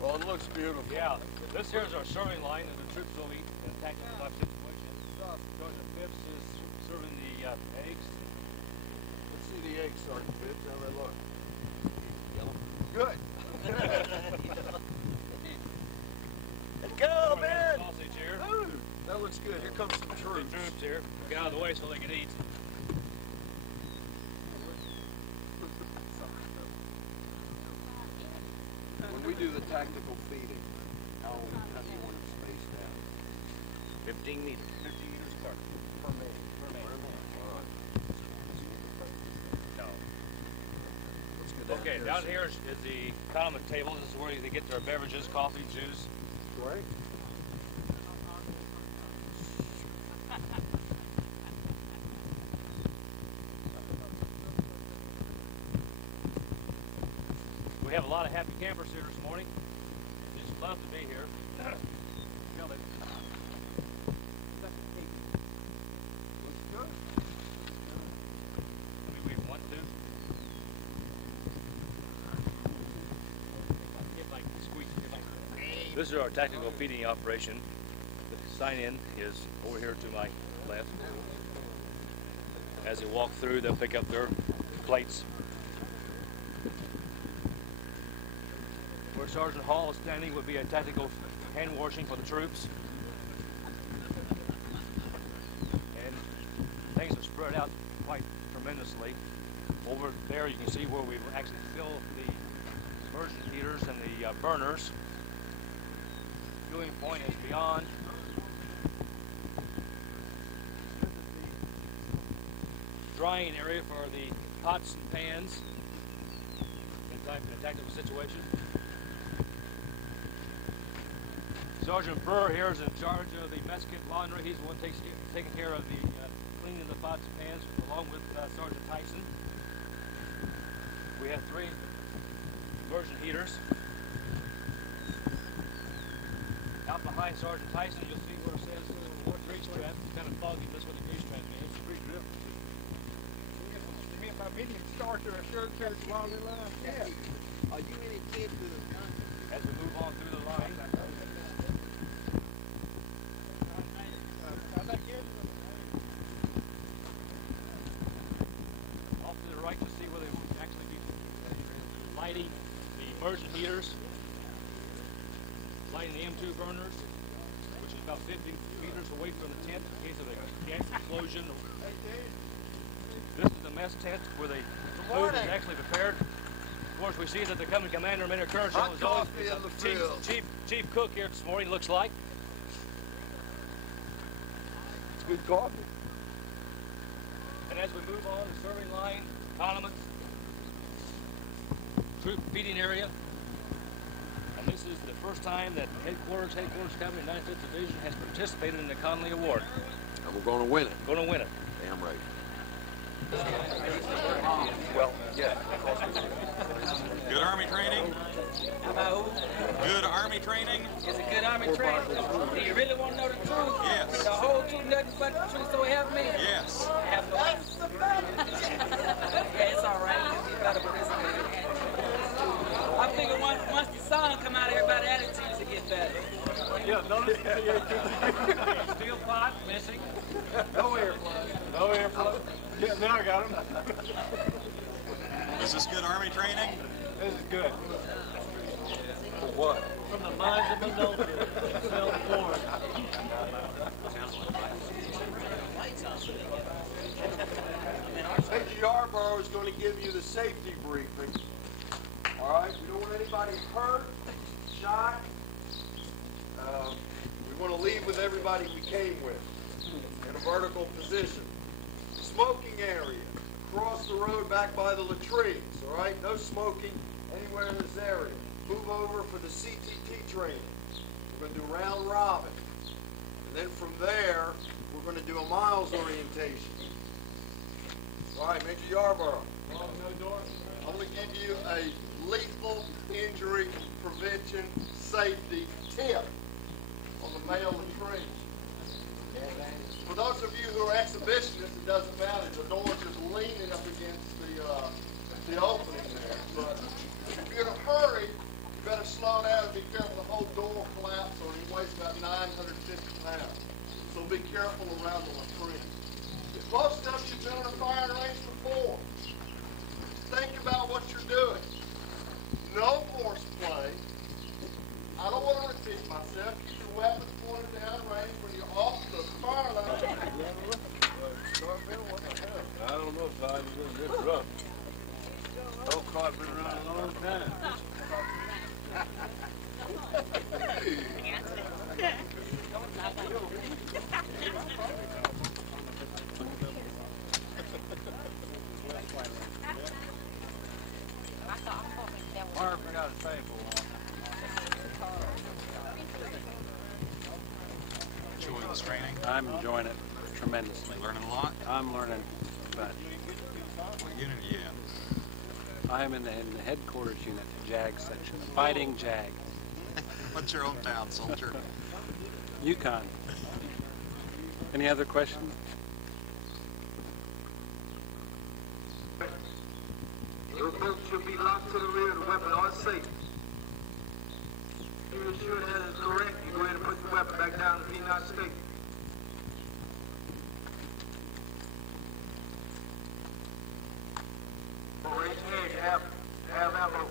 Well, it looks beautiful. Yeah, this here is our serving line that the troops will eat in a tactical life situation. Sergeant Phipps is serving the eggs. Let's see the eggs, Sergeant Phipps. How they look? Yellow. Good. Let's go, man. Sausage here. Ooh, that looks good. Here comes some troops. The troops here. Get out of the way so they can eat. When we do the tactical feeding, how do you want them spaced out? 15 meters. 15 meters apart. Per man. Per man. All right. No. Let's go down Okay, here. down here is the condiment table. This is where they get their beverages, coffee, juice. Great. We have a lot of happy campers here this morning. They just love to be here. Looks good. We want to. This is our tactical feeding operation. The sign-in is over here to my left. As they walk through, they'll pick up their plates. Where Sergeant Hall is standing would be a tactical hand washing for the troops. And things have spread out quite tremendously. Over there you can see where we actually fill the immersion heaters and the burners. Fueling point is beyond. Drying area for the pots and pans in a tactical situation. Sergeant Burr here is in charge of the mess kit laundry. He's the one taking care of the cleaning the pots and pans, along with Sergeant Tyson. We have 3 immersion heaters. Out behind Sergeant Tyson, you'll see where it says water grease trap. It's kind of foggy, but that's what the grease trap means. Grease drip. Me and my medium starter are sure carries along the line. Yeah. Are you any kid to the As we move on through the line. Off to the right, you'll see where they will actually be lighting the immersion heaters, lighting the M2 burners, which is about 50 meters away from the tent in case of a gas explosion. This is the mess tent where the food is actually prepared. Of course, we see that the coming commander, Major Kershaw, hot is always coffee in the field? chief cook here this morning, looks like. It's good coffee. And as we move on, the serving line, condiments, troop feeding area. And this is the first time that Headquarters Company 95th Division has participated in the Conley Award. And we're going to win it. Going to win it. Damn right. Well, yeah. Good Army training? About who? Good Army training? Is it good Army training? Do you really want to know the truth? Yes. The whole truth, nothing but the truth, so help me? Yes. I have no Yeah, it's all right. You better participate. I figure once the sun come out, everybody's attitudes will get better. Yeah, notice the steel pot missing. No airflow. No airflow. Yeah, now I got him. Is this good Army training? This is good. For what? From the minds of adulthood, self-born. Major Yarborough is going to give you the safety briefing. All right? We don't want anybody hurt, shot. We want to leave with everybody we came with in a vertical position. Smoking area. Across the road back by the latrines. All right? No smoking anywhere in this area. Move for the CTT training. We're going to do round robin. And then from there, we're going to do a miles orientation. All right, Major Yarborough. I'm going to give you a lethal injury prevention safety tip on the male latrine. For those of you who are exhibitionists, it doesn't matter. The door's just leaning up against the opening there. But if you're in a hurry, you better slow down and be careful. The whole door will collapse on you. It weighs about 950 pounds. So be careful around the latrine. Most of you've been on a firing range before. Think about what you're doing. No horseplay. I don't want to repeat myself. Keep your weapons pointed down range when you're off the fire line. I don't know if I was going to get rough. Old car's been around a long time. Mark, we got a table on. Enjoying this training? I'm enjoying it tremendously. Learning a lot? I'm learning, but What unit are you in? I'm in the headquarters unit, the JAG section, fighting JAG. What's your hometown, soldier? Yukon. Any other questions? Your boat should be locked to the rear of the weapon on safe. If you're sure that is correct, you go ahead and put the weapon back down and be not safe. Raise your hand, you have ammo.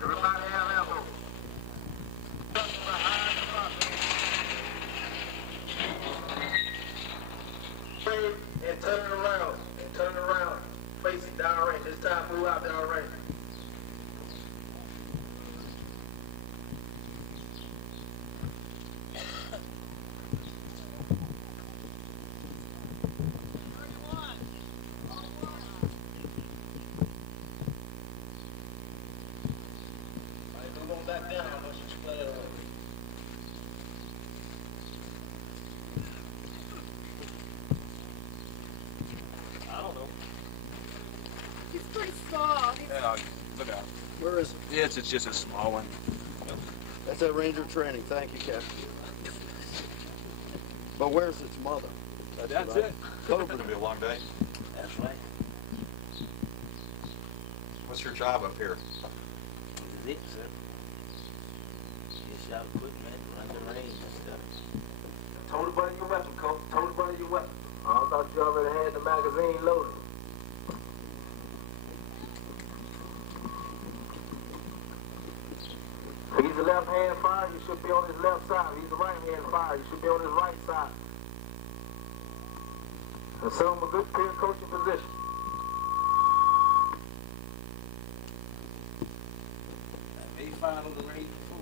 Everybody have ammo. Behind the front. And turn it around, face it down range. This time move out down range. Move on back down once you split it away. He's pretty small. Yeah, look out. Where is it? Yes, it's just a small one. That's at Ranger training. Thank you, Captain. But where's its mother? That's it. It's going to be a long day. That's right. What's your job up here? This is it, sir. Get shot equipment, run the range and stuff. Total body your weapon, Coach. Total body your weapon. I thought you already had the magazine loaded. If he's a left-hand fire, you should be on his left side. If he's a right-hand fire, you should be on his right side. Assume a good peer coaching position. They fired on the range before.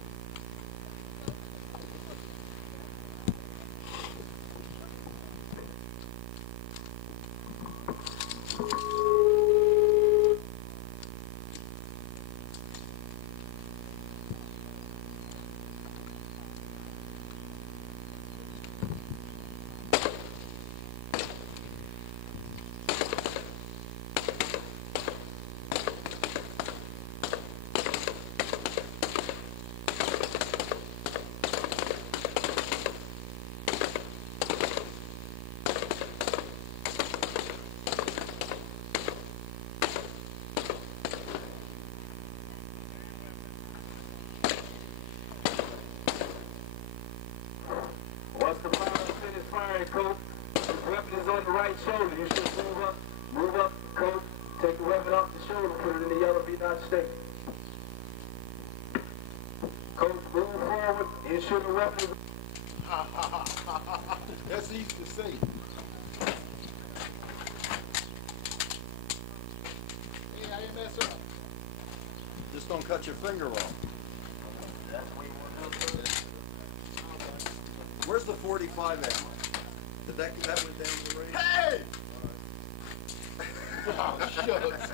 Once the fire is finished firing, Coach, the weapon is on the right shoulder. You should move up, Coach. Take the weapon off the shoulder, put it in the yellow, be not stick. Coach, move forward, ensure the weapon is... That's easy to see. Hey, how you mess up? Just don't cut your finger off. That's what you want to do. Where's the 45 ammo? Did that went down the range? Hey! Oh, shucks.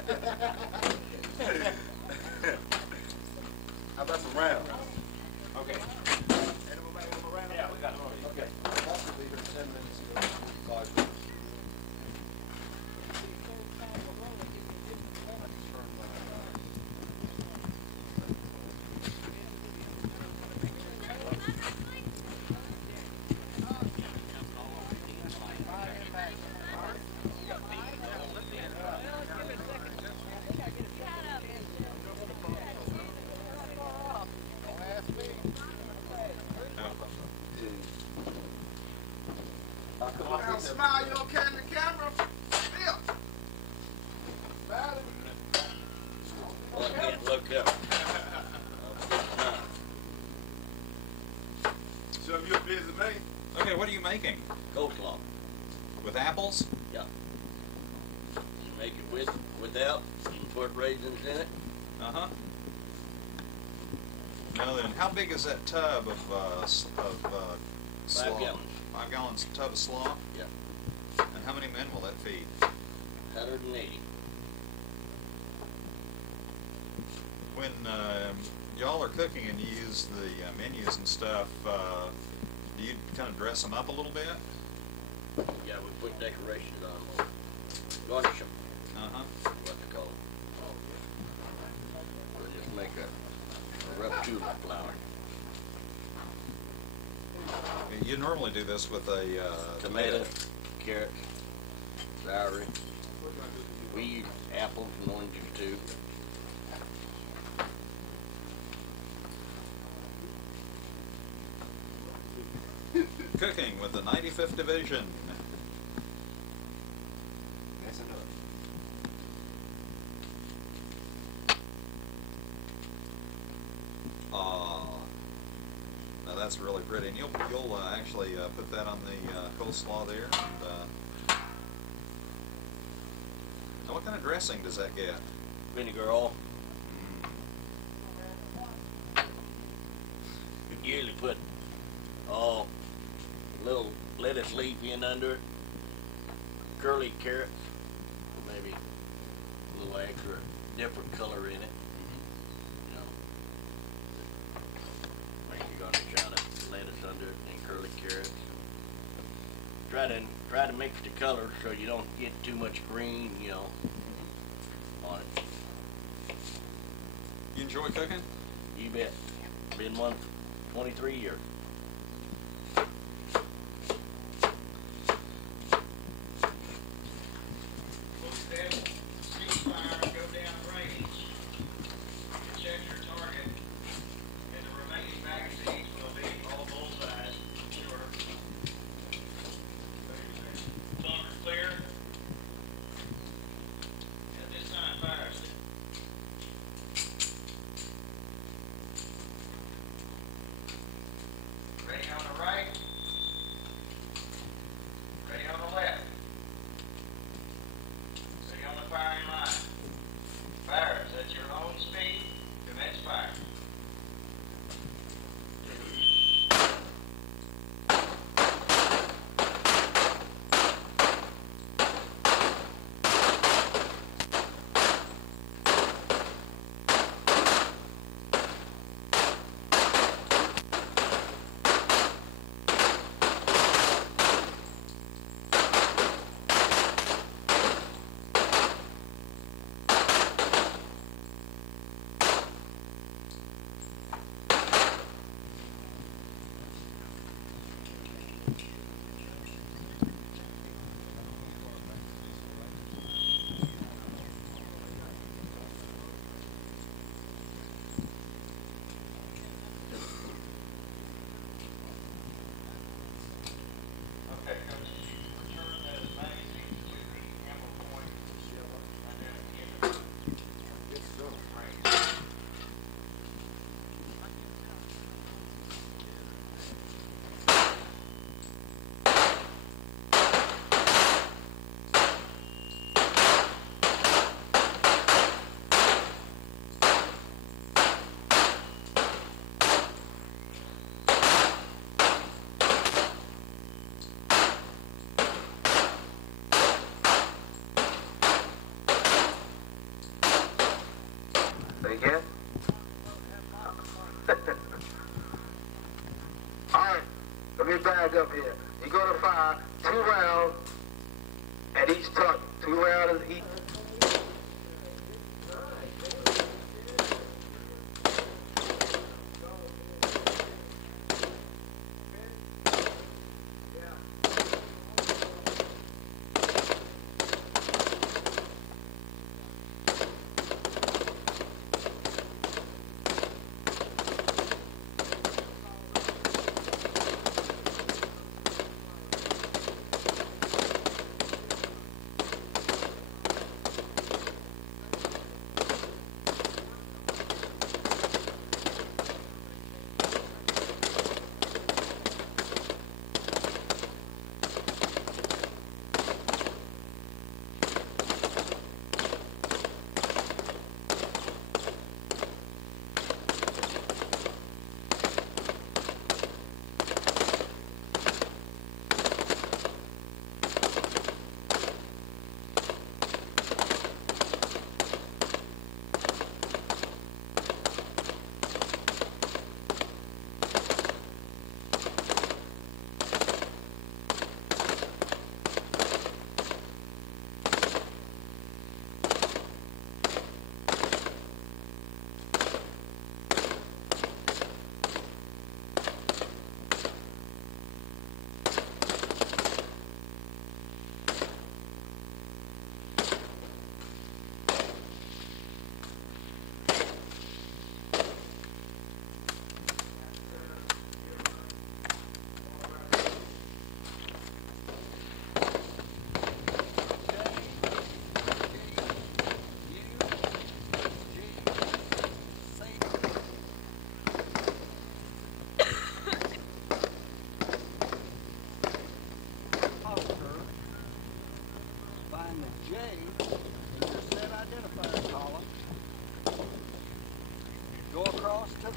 Now smile, you okay in the camera? Yeah. Well, I can't look up. So you're busy, man? Okay, what are you making? Coleslaw. With apples? Yeah. You make it with, without, and put raisins in it. Uh-huh. Now then, how big is that tub of slaw? 5 gallons. 5 gallons tub of slaw? Yeah. And how many men will that feed? 180. When y'all are cooking and you use the menus and stuff, do you kind of dress them up a little bit? Yeah, we put decorations on them. Garnish them. Uh-huh. What they call it. We'll just make a rough tulip flower. You normally do this with a Tomato, carrots, celery. We use apples and oranges too. Cooking with the 95th Division. Now that's really pretty, and you'll actually put that on the coleslaw there. And, now what kind of dressing does that get? Vinegar oil. We usually put little lettuce leaf in under it, curly carrots, maybe a little extra different color in it. You know, make your garnish on it, lettuce under it, and curly carrots. Try to mix the colors so you don't get too much green, you know, on it. You enjoy cooking? You bet. Been one for 23 years. Ready on the right. Ready on the left. Ready on the firing line. Fires at your own speed. Commence fire. Say again? Alright, let me back up here. You're going to fire 2 rounds at each target. 2 rounds at each.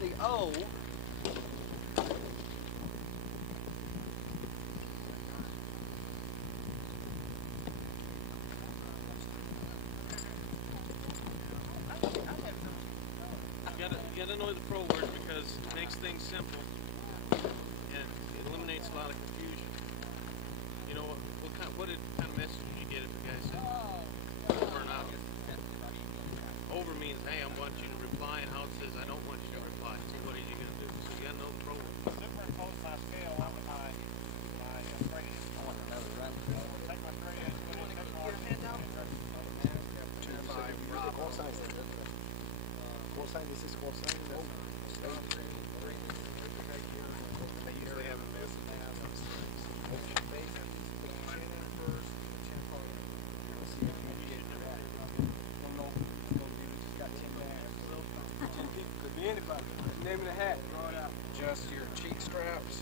the O. You gotta know the pro word because it makes things simple and it eliminates a lot of confusion. You know what kind of message did you get if the guy said over and out? Over means, hey, I want you to reply, and out says I don't want you to reply. So what are you gonna do? So you gotta know the pro word. Superimpose my scale on my training. I want another run. Take my training and put it in This is call sign. They usually have a miss and they have could be anybody. Name in the hat, throw it out. Adjust your cheek straps,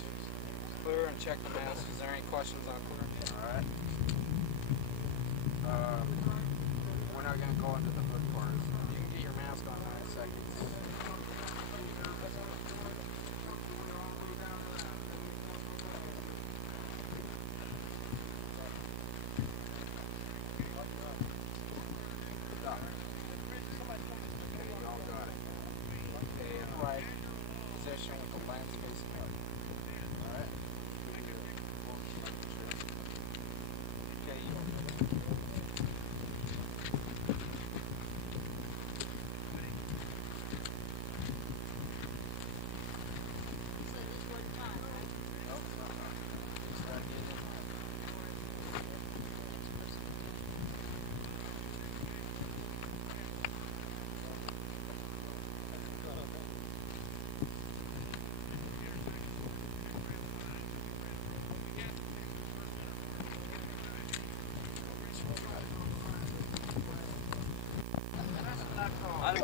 clear, and check the mask. Is there any questions on clear? Alright. We're not going to go into the hood part. You can get your mask on 9 seconds. Right position with the lens facing up. Alright.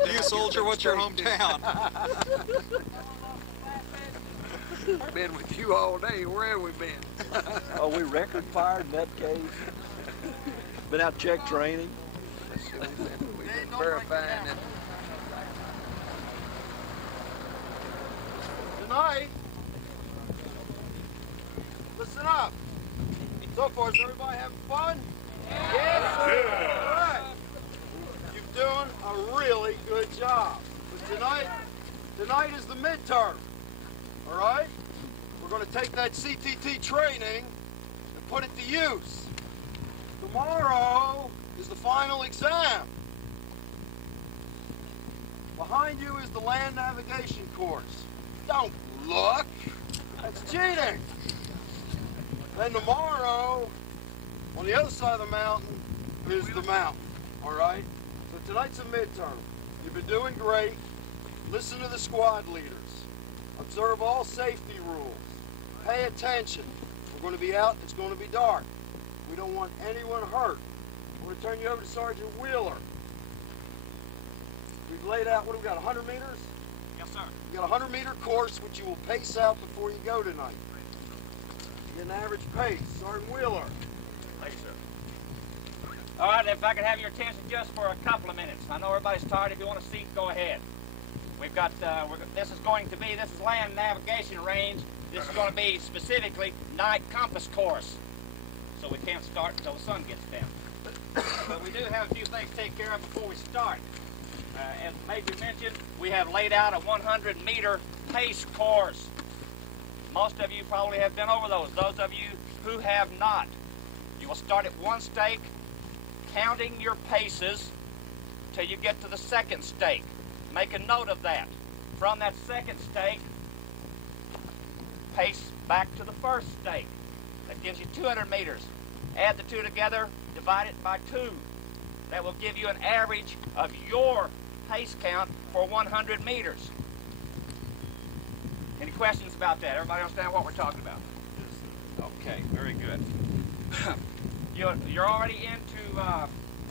Okay, You soldier, what's your hometown? I've been with you all day. Where have we been? Oh, we record fired in that case. Been out check training. We've been verifying that. Tonight, listen up. So far, is everybody having fun? Yes. All right. You're doing a really good job. But tonight is the midterm. All right? We're going to take that CTT training and put it to use. Tomorrow is the final exam. Behind you is the land navigation course. Don't look. That's cheating. Then tomorrow, on the other side of the mountain, is the mountain. All right? So tonight's a midterm. You've been doing great. Listen to the squad leaders. Observe all safety rules. Pay attention. We're going to be out. It's going to be dark. We don't want anyone hurt. I'm going to turn you over to Sergeant Wheeler. We've laid out, what do we got, 100 meters? Yes, sir. You got a 100-meter course, which you will pace out before you go tonight. Get an average pace. Sergeant Wheeler. Thank you, sir. All right, if I could have your attention just for a couple of minutes. I know everybody's tired. If you want a seat, go ahead. We've got, this is land navigation range. This is going to be specifically night compass course. So we can't start until the sun gets down. But we do have a few things to take care of before we start. As Major mentioned, we have laid out a 100-meter pace course. Most of you probably have been over those. Those of you who have not, you will start at one stake, counting your paces till you get to the second stake. Make a note of that. From that second stake, pace back to the first stake. That gives you 200 meters. Add the two together, divide it by 2. That will give you an average of your pace count for 100 meters. Any questions about that? Everybody understand what we're talking about? Okay, very good. You're already into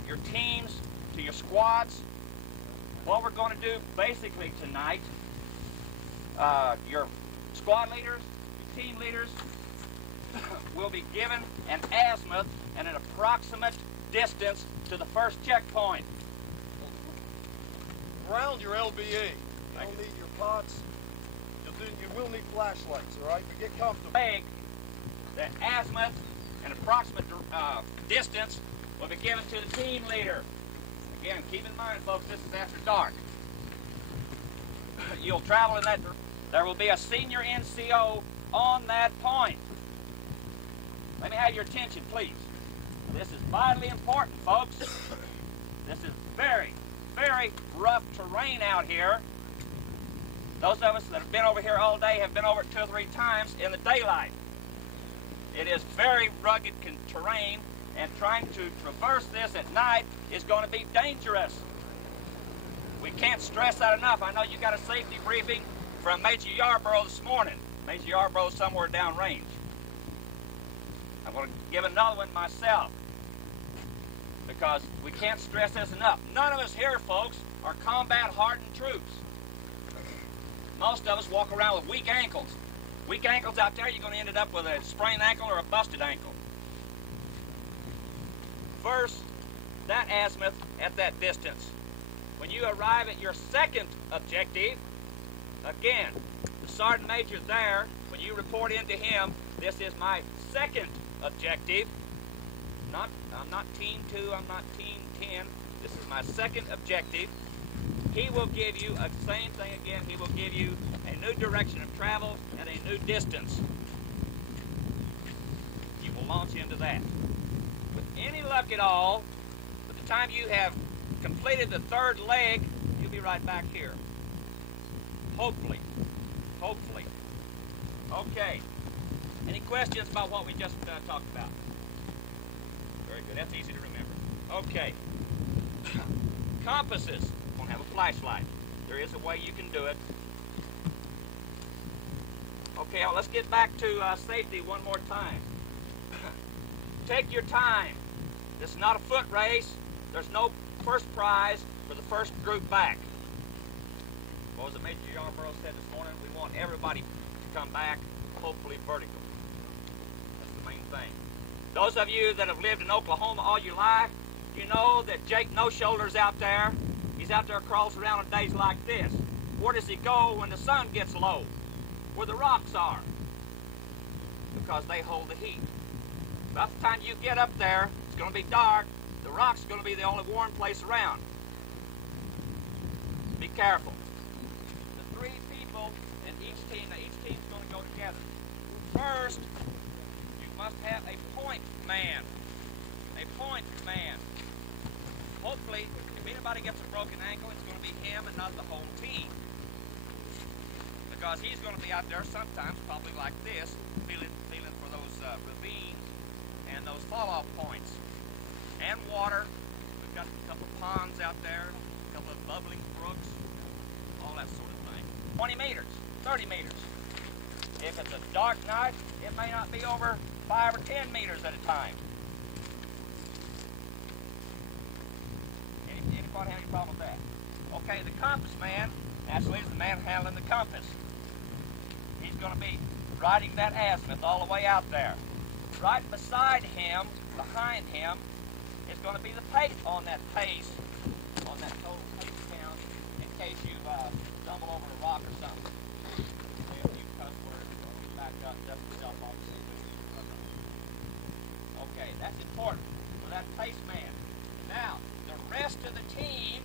your teams, to your squads. What we're going to do basically tonight, your squad leaders, your team leaders will be given an azimuth and an approximate distance to the first checkpoint. Around your LBE. You'll need your pots. You will need flashlights, all right? But get comfortable. The azimuth and approximate distance will be given to the team leader. Again, keep in mind, folks, this is after dark. You'll travel in that. There will be a senior NCO on that point. Let me have your attention, please. This is vitally important, folks. This is very, very rough terrain out here. Those of us that have been over here all day have been over it 2 or 3 times in the daylight. It is very rugged terrain, and trying to traverse this at night is going to be dangerous. We can't stress that enough. I know you got a safety briefing from Major Yarborough this morning. Major Yarborough somewhere downrange. I'm going to give another one myself because we can't stress this enough. None of us here, folks, are combat-hardened troops. Most of us walk around with weak ankles. Weak ankles out there, you're going to end up with a sprained ankle or a busted ankle. First, that azimuth at that distance. When you arrive at your second objective, again, the sergeant major there, when you report into him, this is my second objective. I'm not team 2, I'm not team 10. This is my second objective. He will give you the same thing again. He will give you a new direction of travel and a new distance. You will launch into that. With any luck at all, by the time you have completed the 3rd leg, you'll be right back here. Hopefully. Hopefully. Okay. Any questions about what we just talked about? Very good. That's easy to remember. Okay. Compasses. Won't have a flashlight. There is a way you can do it. Okay, well, let's get back to safety one more time. Take your time. This is not a foot race. There's no first prize for the first group back. What was it Major Yarborough said this morning? We want everybody to come back, hopefully vertical. That's the main thing. Those of you that have lived in Oklahoma all your life, you know that Jake No Shoulder's out there. He's out there crawls around on days like this. Where does he go when the sun gets low? Where the rocks are. Because they hold the heat. By the time you get up there, it's going to be dark. The rock's going to be the only warm place around. Be careful. The 3 people in each team's going to go together. First, you must have a point man. A point man. Hopefully, if anybody gets a broken ankle, it's going to be him and not the whole team. Because he's going to be out there sometimes, probably like this, feeling for those ravines and those fall-off points. And water. We've got a couple of ponds out there, a couple of bubbling brooks, all that sort of thing. 20 meters, 30 meters. If it's a dark night, it may not be over 5 or 10 meters at a time. Anybody have any problem with that? Okay, the compass man actually is the man handling the compass. He's going to be riding that azimuth all the way out there. Right beside him, behind him, is going to be the pace on that total pace count in case you stumble over a rock or something. Say a few cuss words, back up, dust yourself off. Okay, that's important for that pace man. Now, the rest of the team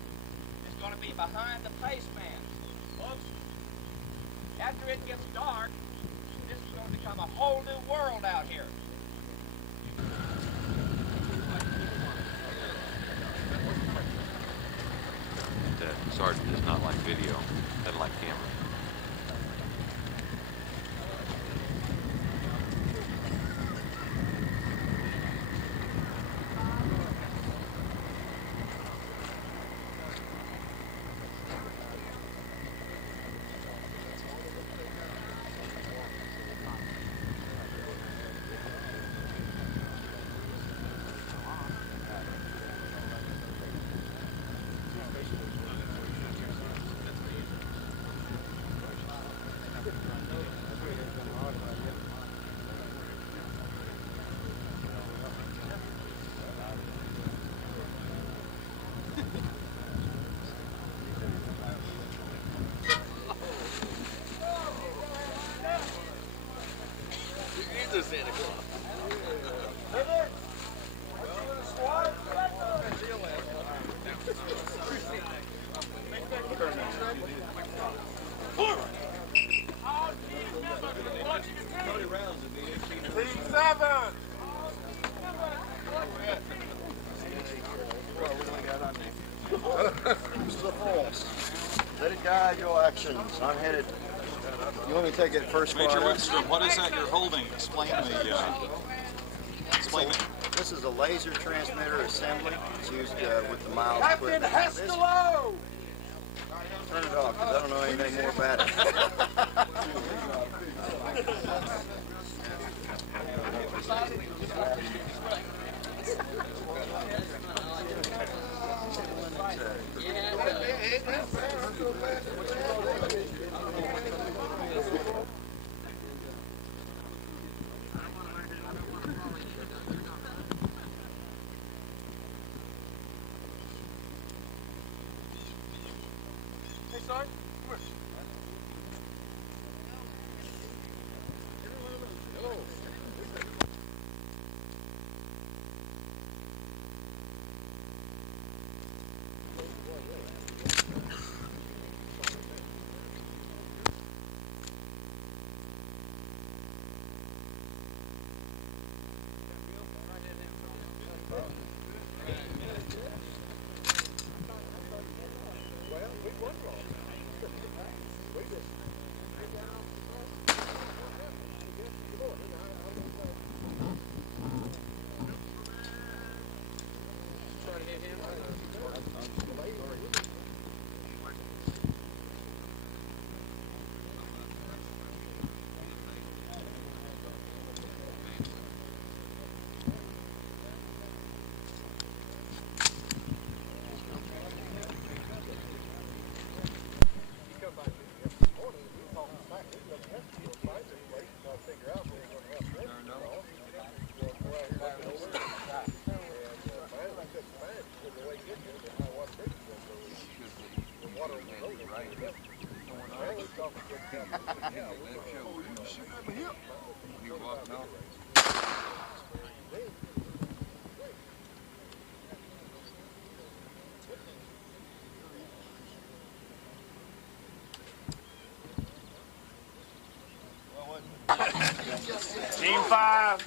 is going to be behind the pace man. Folks, after it gets dark, this is going to become a whole new world out here. The sergeant does not like video, doesn't like camera. Let it guide your actions. I'm headed. You want me to take it first? Major Lindstrom, what is that you're holding? Explain the. Explain it. This is a laser transmitter assembly. It's used with the miles Captain Hestelow! Turn it off, because I don't know anything more about it. Hey, Sarge, come here. Team 5.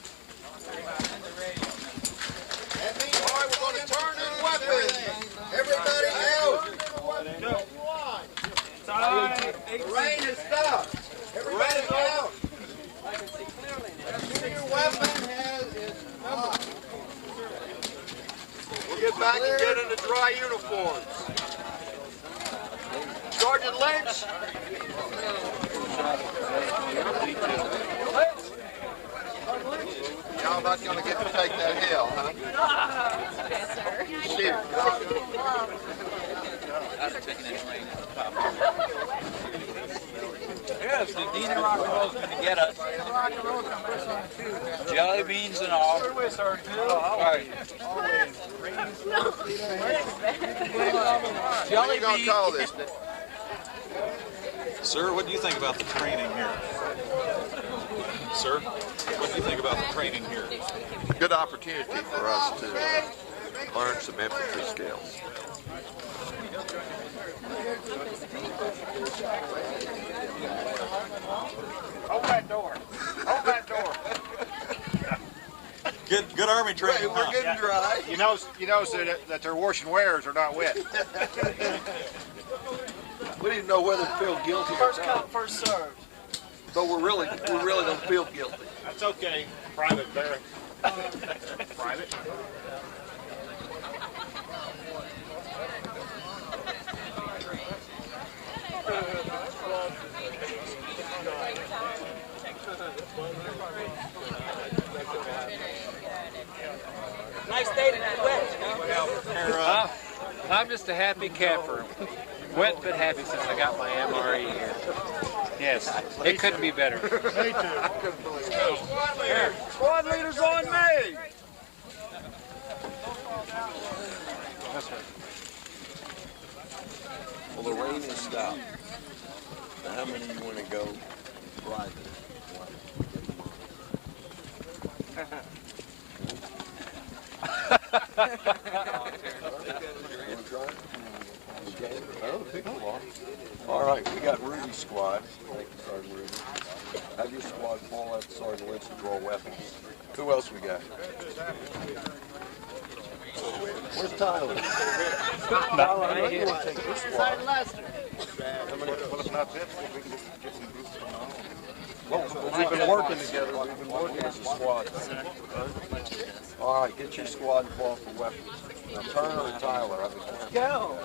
That means, all right, we're going to turn in weapons. Everybody out. The rain has stopped. Everybody out. Your weapon is not. We'll get back and get in the dry uniforms. Sergeant Lynch. Y'all not going to get to take that hill, huh? Yes, sir. Shoot. Yes, the Dean and Rock and Roll's going to get us. Jelly beans and all. All right. Jelly beans. What are you going to call this? Sir, what do you think about the training here? Sir, what do you think about the training here? Good opportunity for us to learn some infantry skills. Open that door. Open that door. Good Army training, We're getting dry. You know that their wash and wears are not wet. We didn't know whether to feel guilty or First not. come, first served. But we really don't feel guilty. That's okay. Private Barry. Private. Nice day tonight, wet. I'm just a happy camper. Wet but happy since I got my MRE here. Yes, it couldn't be better. Me too. Here. Squad leader's on me. That's right. Well, the rain has stopped. Now, how many of you want to go riding? All right, we got Rudy's squad. Thank you, Sergeant Rudy. Have your squad fall out Sergeant Lynch to draw weapons. Who else we got? Where's Tyler? Tyler, I know you want to take your squad. Well, we've been working together. We've been working as a squad. All right, get your squad involved for weapons. Now, Turner and Tyler. Go.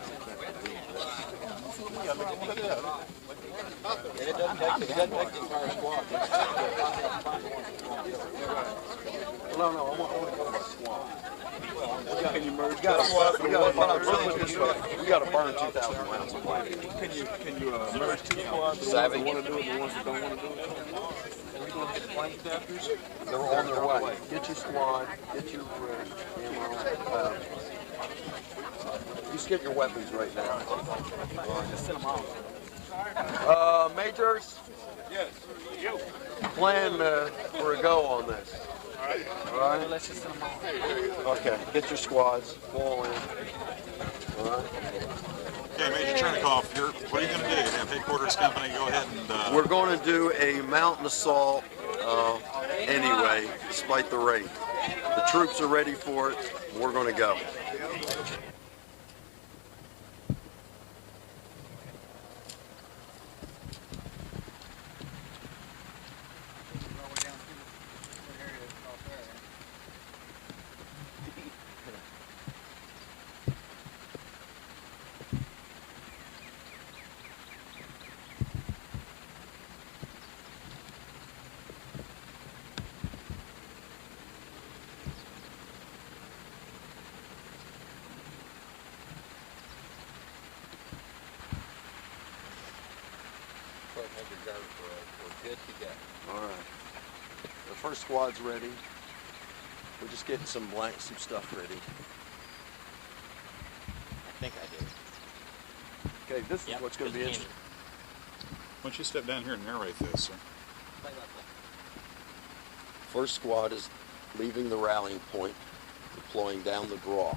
It doesn't take the entire squad. No, I want to go by squad. Can you merge? We got to burn 2,000 rounds of blade. Can you merge two squads? Savvy. Want to do it, the ones that don't want to do it. Are we going to get the flame staffers? They're on their way. Get your squad. Get your ammo. Just get your weapons right now. Just send them off. Majors. Yes. You. Plan for a go on this. All right. Let's just send them off. Okay. Get your squads. Fall in. All right. Okay, Major Chernikoff, what are you going to do? Have headquarters company go ahead and... We're going to do a mountain assault anyway, despite the rain. The troops are ready for it. We're going to go. We're good to go. All right. The first squad's ready. We're just getting some stuff ready. I think I did. Okay, this is what's going to be interesting. Why don't you step down here and narrate this, sir? First squad is leaving the rallying point, deploying down the draw.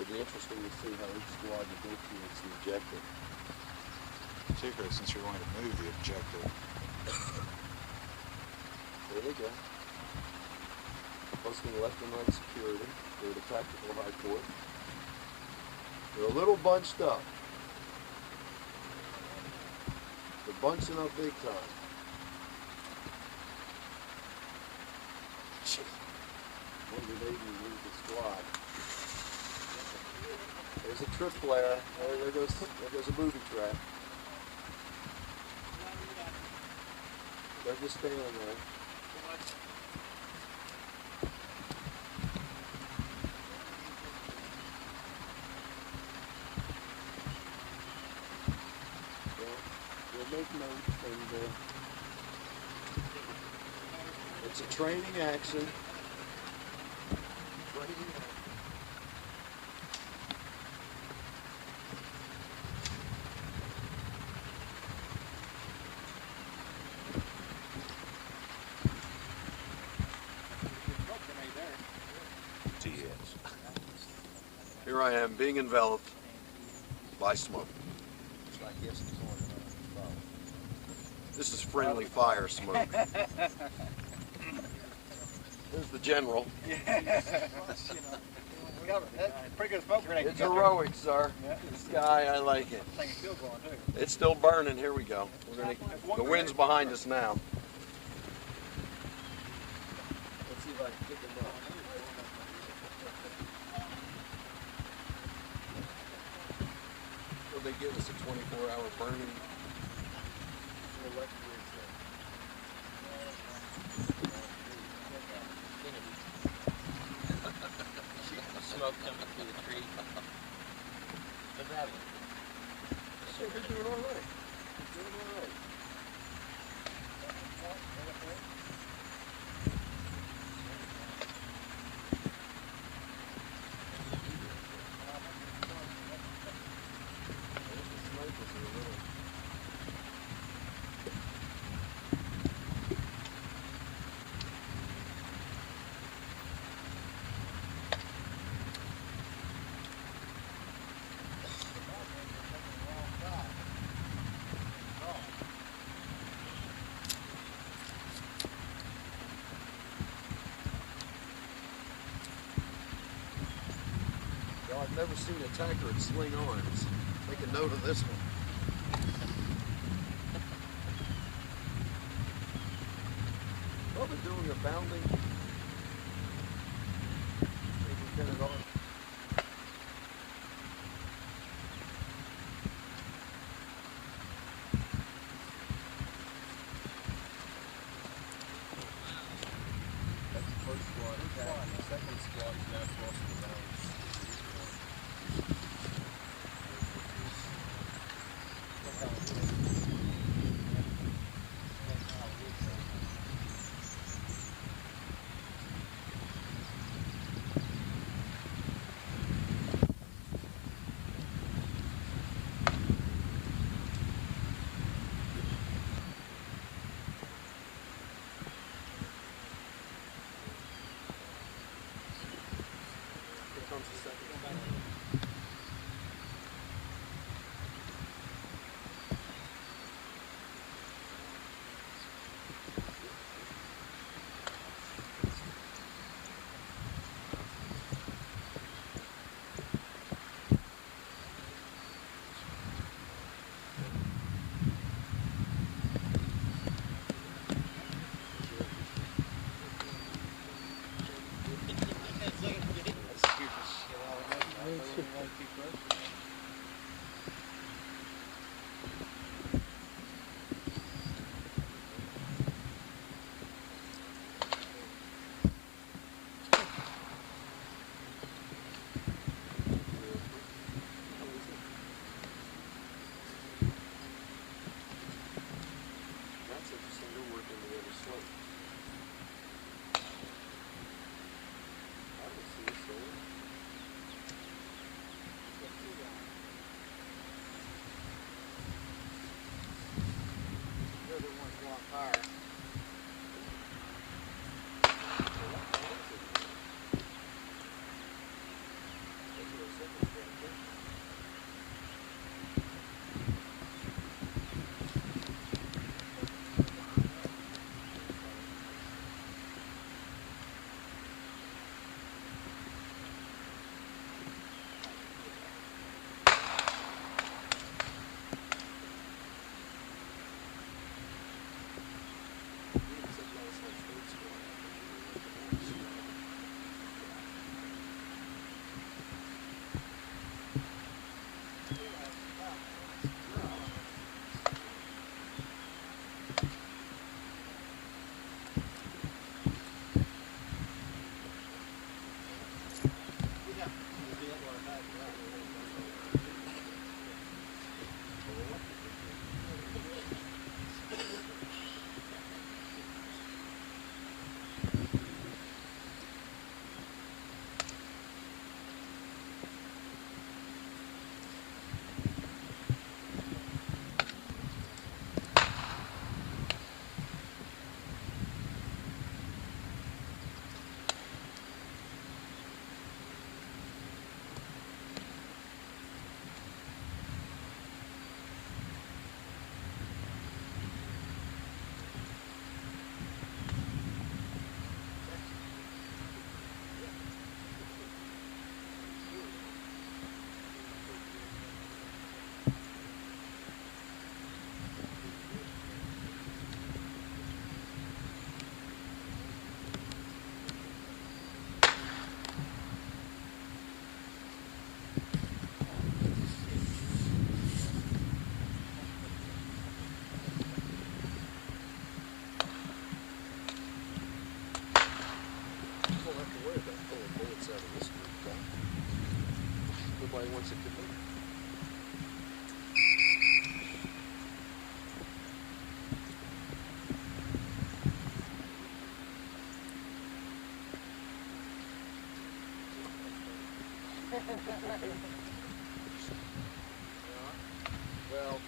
It'll be interesting to see how each squad negotiates the objective. Particularly since you're going to move the objective. There they go. Posting left and right security. They're the tactical high court. They're a little bunched up. They're bunching up big time. When did they even leave the squad? There's a trip flare. There goes a booby trap. They're just standing there. We'll make notes, and it's a training action. Here I am, being enveloped by smoke. This is friendly fire smoke. There's the general. Pretty good smoke grenade. It's heroic, sir. This guy, I like it. It's still burning. Here we go. The wind's behind us now. Let's see if I can pick him up. Will they give us a 24-hour burning? Smoke coming through the tree. What's happening? They're doing all right. They're doing all right. ever seen a attacker at Sling Arms, make a note of this one. What we're doing, a bounding. Maybe pin it on. That's the first squad attack. The second squad is now crossing the boundary. Nobody wants it to move. Well,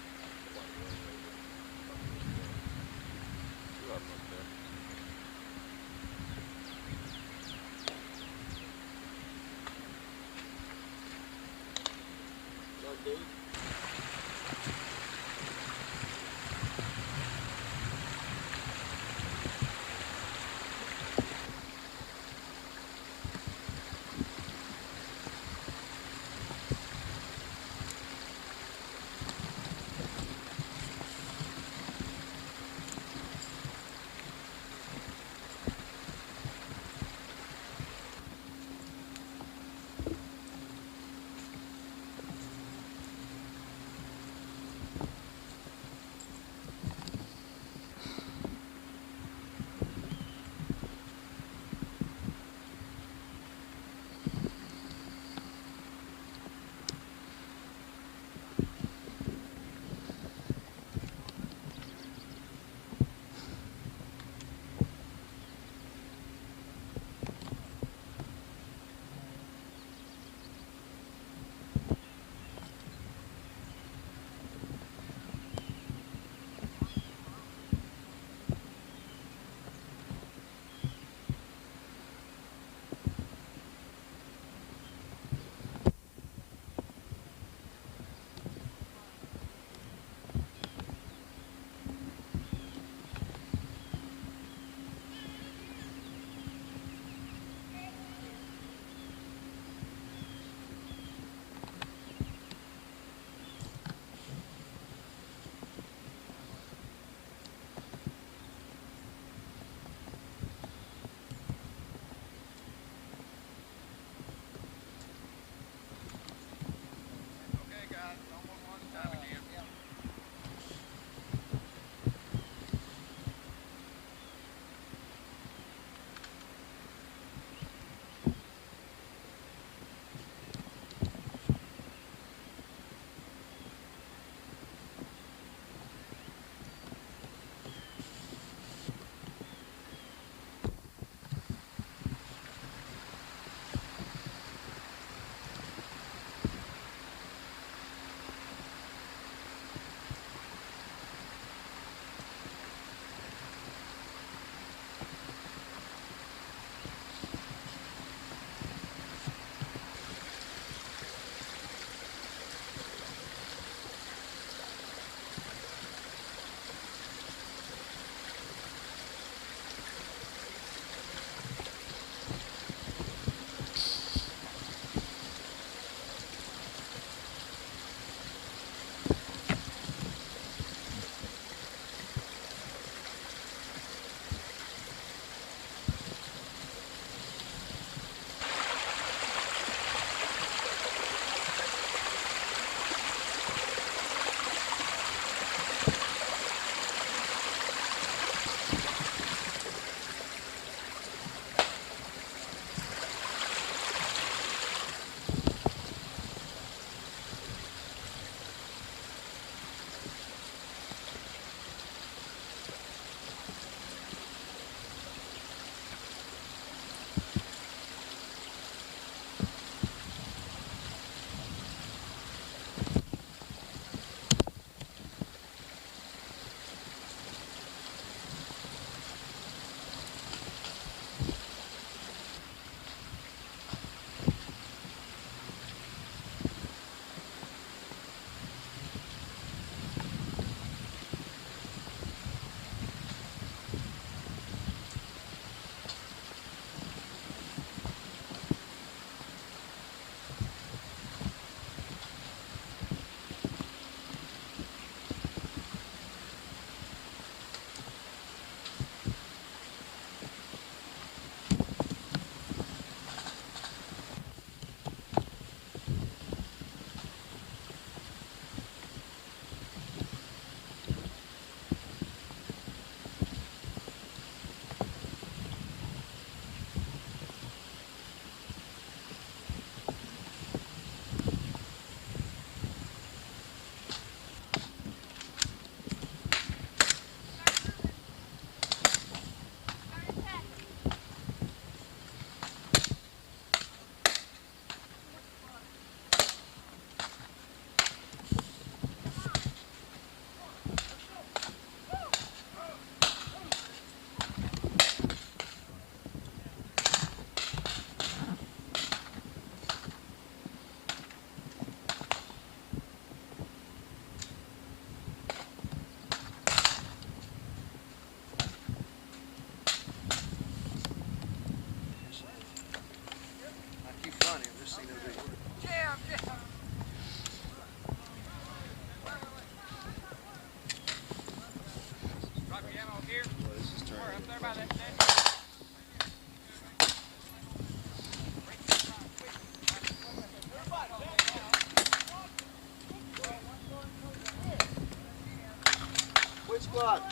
squad.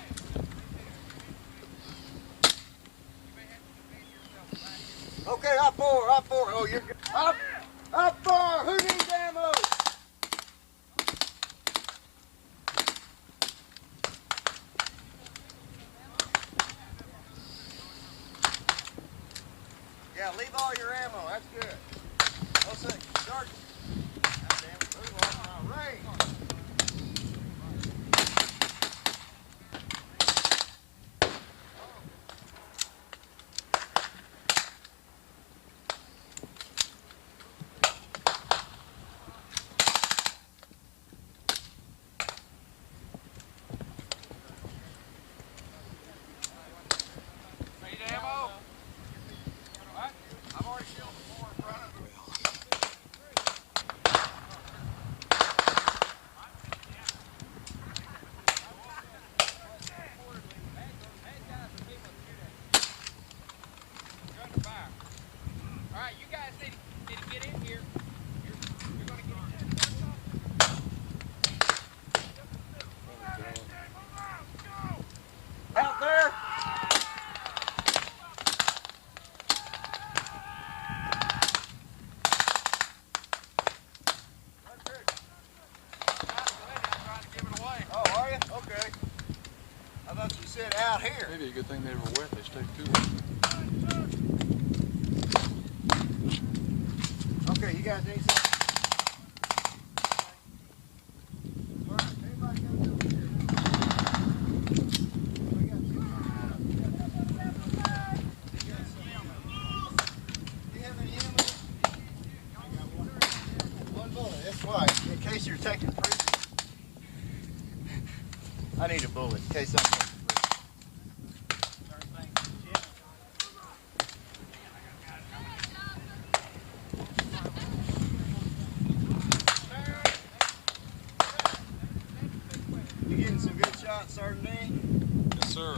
Okay, up 4, up 4. Oh, you're good. Up 4. Who needs ammo? Yeah, leave all your ammo. That's good. No second. Sergeant. Goddamn, move on my range. Out there. Oh, are you? Okay. I thought you said out here. Maybe a good thing they were wet. They stuck to it. Okay, you guys need something? In case you're taking prisoners. I need a bullet in case I'm taking prisoners. You getting some good shots, Sergeant Dean? Yes, sir.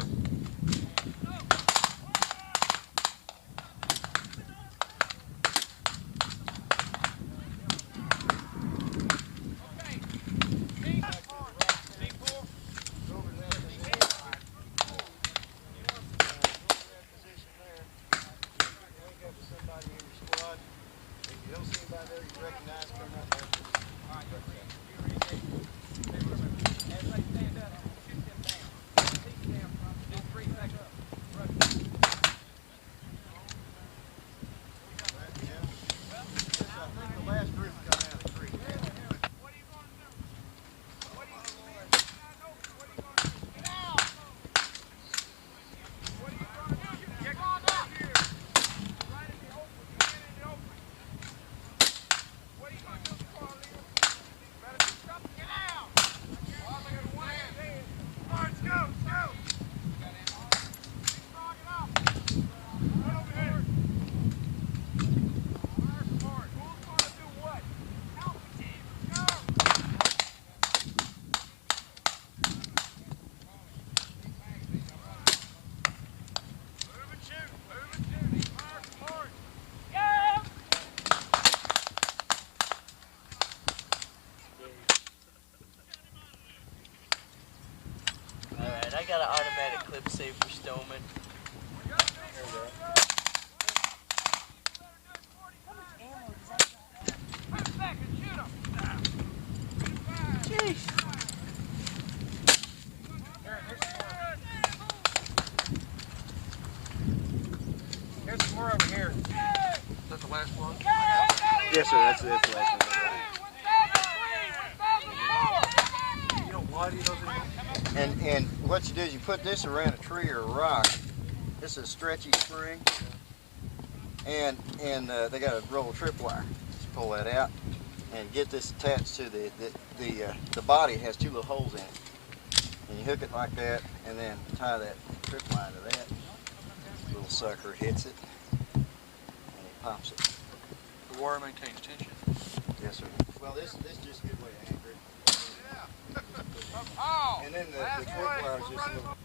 I got an automatic clip save for Stoneman. Jeez. Here's some more over here. Is that the last one? Yes, sir. That's the last one. You don't why do those And what you do is you put this around a tree or a rock. This is a stretchy spring, and they got a roll of tripwire. Just pull that out and get this attached to the body. Has two little holes in it, and you hook it like that, and then tie that tripwire to that. Little sucker hits it, and it pops it. The wire maintains tension. Yes, sir. Well, this is just a good way to anchor it. And then the tripwire is just a little.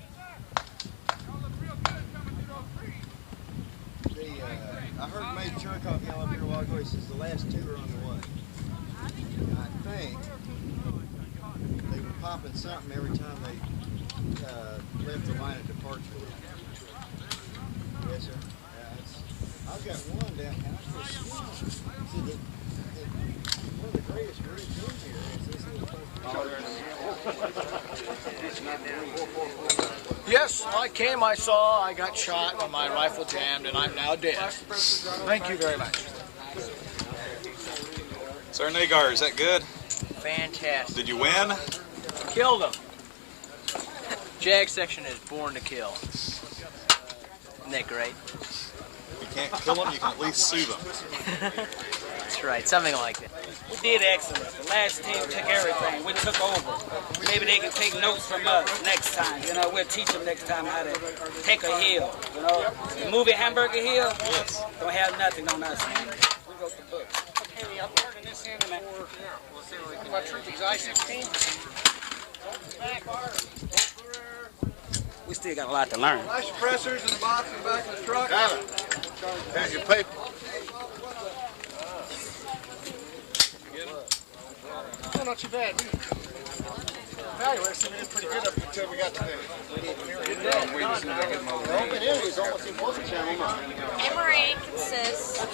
I heard Major Cherkoff yell up here a while ago. He says the last two are on the way. And I think they were popping something every time they left the line at departure. Yes, sir. I've got one down here. See, one of the greatest routes in here is this little place. Yes, I came, I saw, I got shot when my rifle jammed, and I'm now dead. Thank you very much. Sir Nagar, is that good? Fantastic. Did you win? Killed him. Jag section is born to kill. Isn't that great? You can't kill them, you can at least sue them. That's right, something like that. We did excellent. The last team took everything. We took over. Maybe they can take notes from us next time. You know, we'll teach them next time how to take a hill. You know, the movie Hamburger Hill don't have nothing on us. We wrote the book. Okay, I'm working this in and what troop is I-16? We still got a lot to learn. Flash suppressors in the box in the back of the truck. Got it. Here's your paper. Oh, not too bad. Evaluation is pretty good up until we got to there. MRE consists of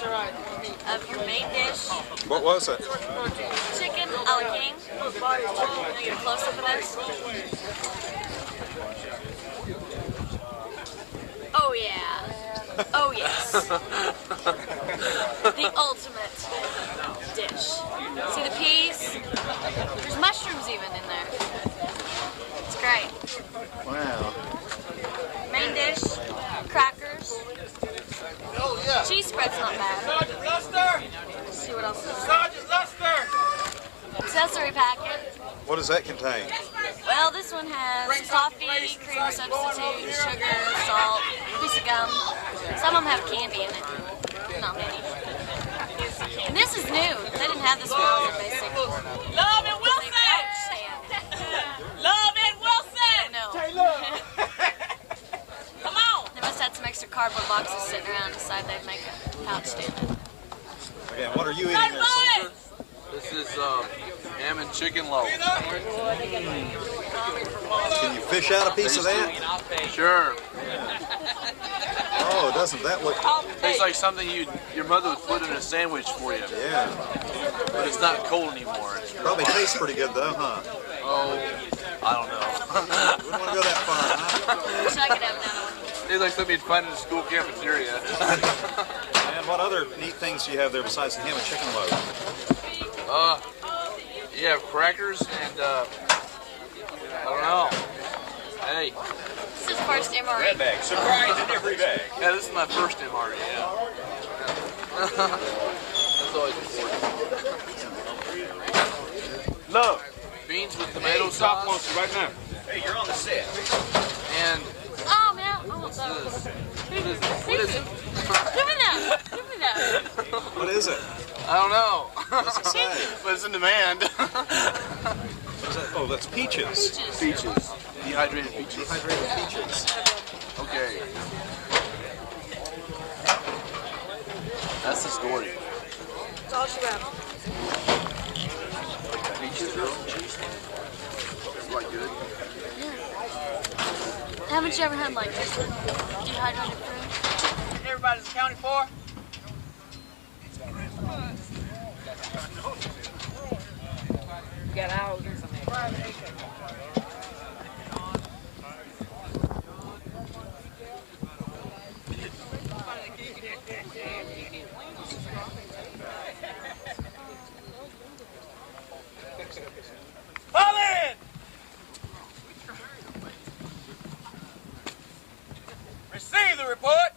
your main dish. What was it? Chicken a la king. Can I get a close up of this? Oh yeah. Oh yes. The ultimate dish. See the peas? There's mushrooms even in there. It's great. Wow. Main dish, crackers. Oh, yeah. Cheese spread's not bad. Sergeant Luster! Let's see what else is there. Sergeant Luster! Accessory packet. What does that contain? Well, this one has coffee, cream substitute, sugar, salt, piece of gum. Some of them have candy in it. Not many. And this is new. They didn't have this before, basically. Love and Wilson! Love and Wilson! No. Come on! They must have some extra cardboard boxes sitting around inside. They'd make a pouch stand in. Okay, what are you eating there, soldier? This is ham and chicken loaf. Can you fish out a piece of that? Sure. Oh, doesn't that look... Tastes like something your mother would put in a sandwich for you. Yeah. But it's not cold anymore. Probably tastes pretty good though, huh? Oh, I don't know. Wouldn't want to go that far, huh? Check it out now. Tastes like something you'd find in the school cafeteria. And what other neat things do you have there besides the ham and chicken loaf? You have crackers and, I don't know. Hey. This is first MRE. Red bag, surprise in every bag. Yeah, this is my first MRE, yeah. That's always important. Love. Beans with tomato sauce. Right now. Hey, you're on the set. And Oh, man. Oh, sorry. what is it? Give me that. Give me that. What is it? I don't know. What's it say? But it's in demand. What's that? Oh, that's peaches. Peaches. Dehydrated peaches. Dehydrated peaches. Okay. That's the story. That's all she wrote. Peaches, girl. Cheese. It's quite good. Haven't you ever had like just dehydrated fruit? Everybody's accounted for? We got owls or something. Fall in! Receive the report.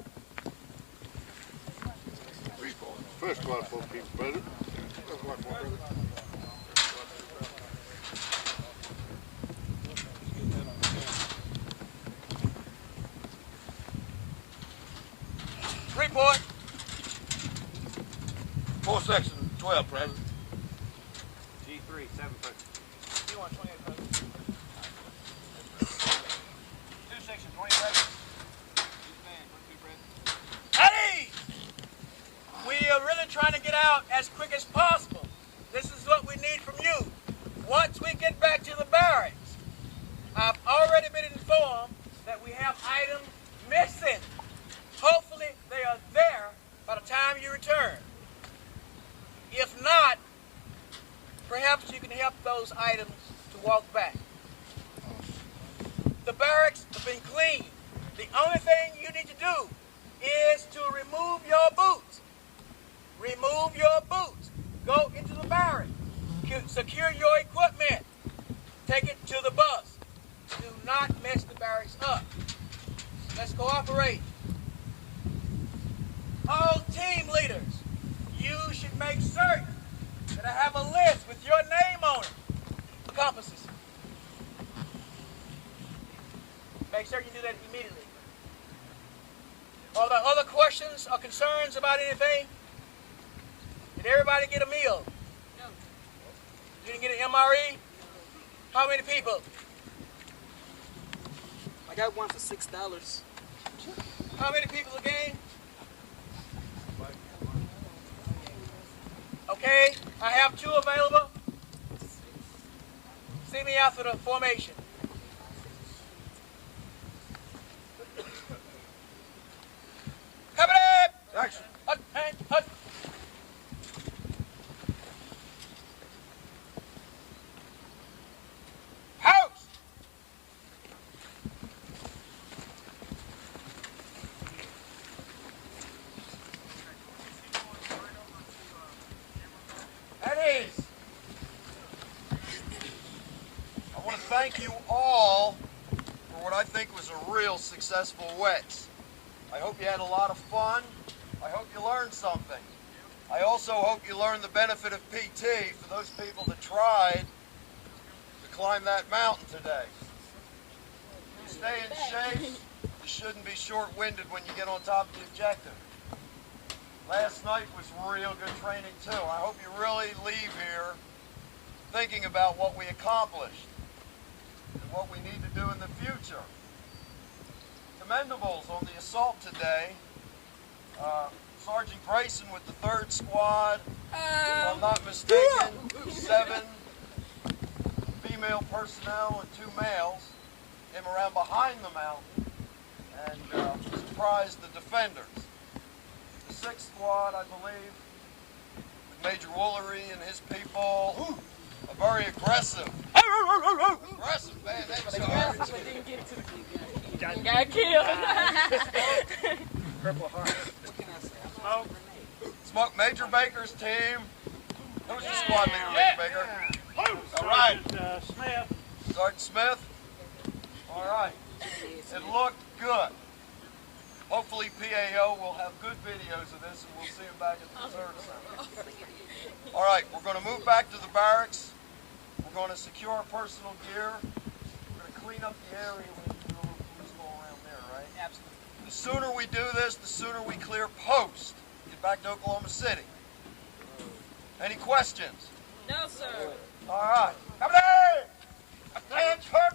First class for people, brother. Report. 4 section 12, President. G3, 7 foot. You want 28 present? 2 section 20 present. Eddie! We are really trying to get out as quick as possible. This is what we need from you. Once we get back to the barracks, I've already been informed only thing you need to do is to remove your boots. Remove your boots. Go into the barrack. Secure your equipment. Take it to the bus. Do not mess the barracks up. Let's cooperate. All team leaders, you should make certain that I have a list with your name on it. Compasses. Make sure you do that immediately. Are there other questions or concerns about anything? Did everybody get a meal? No. You didn't get an MRE? How many people? I got one for $6. How many people again? Okay, I have 2 available. See me after the formation. Coming up! Action. Hut, hand, hut. House! At ease. I want to thank you all for what I think was a real successful WETS. I hope you had a lot of fun. I hope you learned something. I also hope you learned the benefit of PT for those people that tried to climb that mountain today. You stay in shape. You shouldn't be short-winded when you get on top of the objective. Last night was real good training too. I hope you really leave here thinking about what we accomplished and what we need to do in the future. Commendables on the assault today. Sergeant Grayson with the 3rd Squad. If I'm not mistaken, 7 female personnel and 2 males came around behind the mountain and surprised the defenders. The 6th Squad, I believe, with Major Woolery and his people, are very aggressive. Aggressive, man. Got killed. Purple Heart. Smoke Major Baker's team. Who's the squad leader, Major Baker? All right. Smith. Sergeant Smith. All right. It looked good. Hopefully PAO will have good videos of this and we'll see them back at the reserve center. All right, we're going to move back to the barracks. We're going to secure our personal gear. We're going to clean up the area. We can do a little police ball around there, right? Absolutely. The sooner we do this, the sooner we clear post. Get back to Oklahoma City. Any questions? No, sir. All right. Come on! Attention!